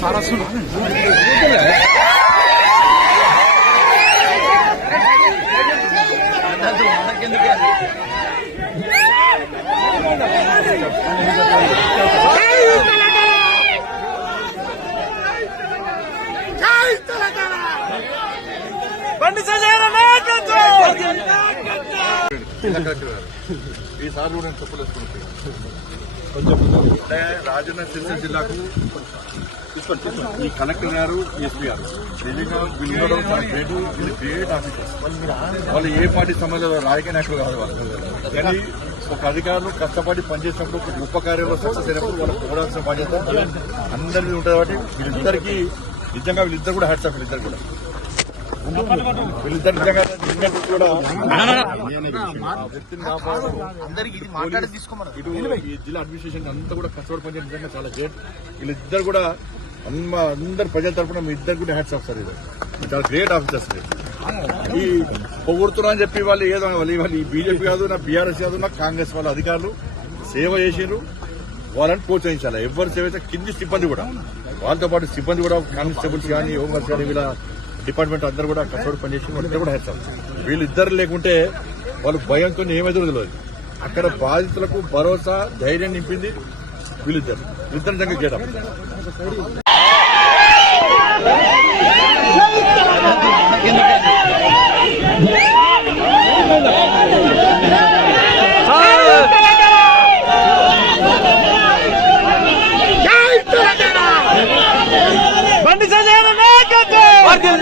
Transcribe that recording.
సారా మనకెందుకు ఈసారి కూడా నేను చెప్పలేసుకుంటున్నాను అంటే రాజన్న సిరిసిల్ల జిల్లాకు ఈ కలెక్టర్ గారు ఎస్పీ గారు నిజంగా వీళ్ళు ఇవ్వడం చాలా గ్రేట్ వీళ్ళు గ్రేట్ ఆఫీసర్స్ వాళ్ళు ఏ పార్టీ సంబంధం రాజకీయ నాయకులు కాదు వాళ్ళు కానీ ఒక అధికారులు కష్టపడి పనిచేసినప్పుడు ఒక గొప్ప కార్యంలో సక్సెస్ అయినప్పుడు వాళ్ళకి చూడాల్సిన బాధ్యత అందరిది ఉంటుంది కాబట్టి వీళ్ళిద్దరికి నిజంగా వీళ్ళిద్దరు కూడా హ్యాట్స్ ఆఫ్ వీళ్ళిద్దరు కూడా ఇటు ఈ జిల్లా అడ్మినిస్ట్రేషన్ అంతా కూడా కష్టపడి పనిచేయడం నిజంగా చాలా గ్రేట్ వీళ్ళిద్దరు కూడా అమ్మ అందరు ప్రజల తరపున మీ ఇద్దరు కూడా హ్యాట్స్ ఆఫ్ సార్ ఇది. చాలా గ్రేట్ ఆఫీసర్స్ ఈ పొగుడుతున్నా అని చెప్పి వాళ్ళు ఏదో వాళ్ళు వాళ్ళు ఈ బీజేపీ కాదు నా బీఆర్ఎస్ కాదు నా కాంగ్రెస్ వాళ్ళ అధికారులు సేవ చేసిండ్రు వాళ్ళని ప్రోత్సహించాలి. ఎవరు సేవ అయితే కింది సిబ్బంది కూడా. వాళ్ళతో పాటు సిబ్బంది కూడా కానిస్టేబుల్స్ కానీ హోంగార్డ్స్ కానీ వీళ్ళ డిపార్ట్మెంట్ అందరూ కూడా కష్టపడి పనిచేసి వాళ్ళిద్దరు కూడా హెచ్చాలి వీళ్ళిద్దరు లేకుంటే వాళ్ళు భయంతో ఏమైతే తెలియదు. అక్కడ బాధితులకు భరోసా ధైర్యం నింపింది వీళ్ళిద్దరు. వీళ్ళిద్దరు నిజంగా చేయడం బండి సంజయ్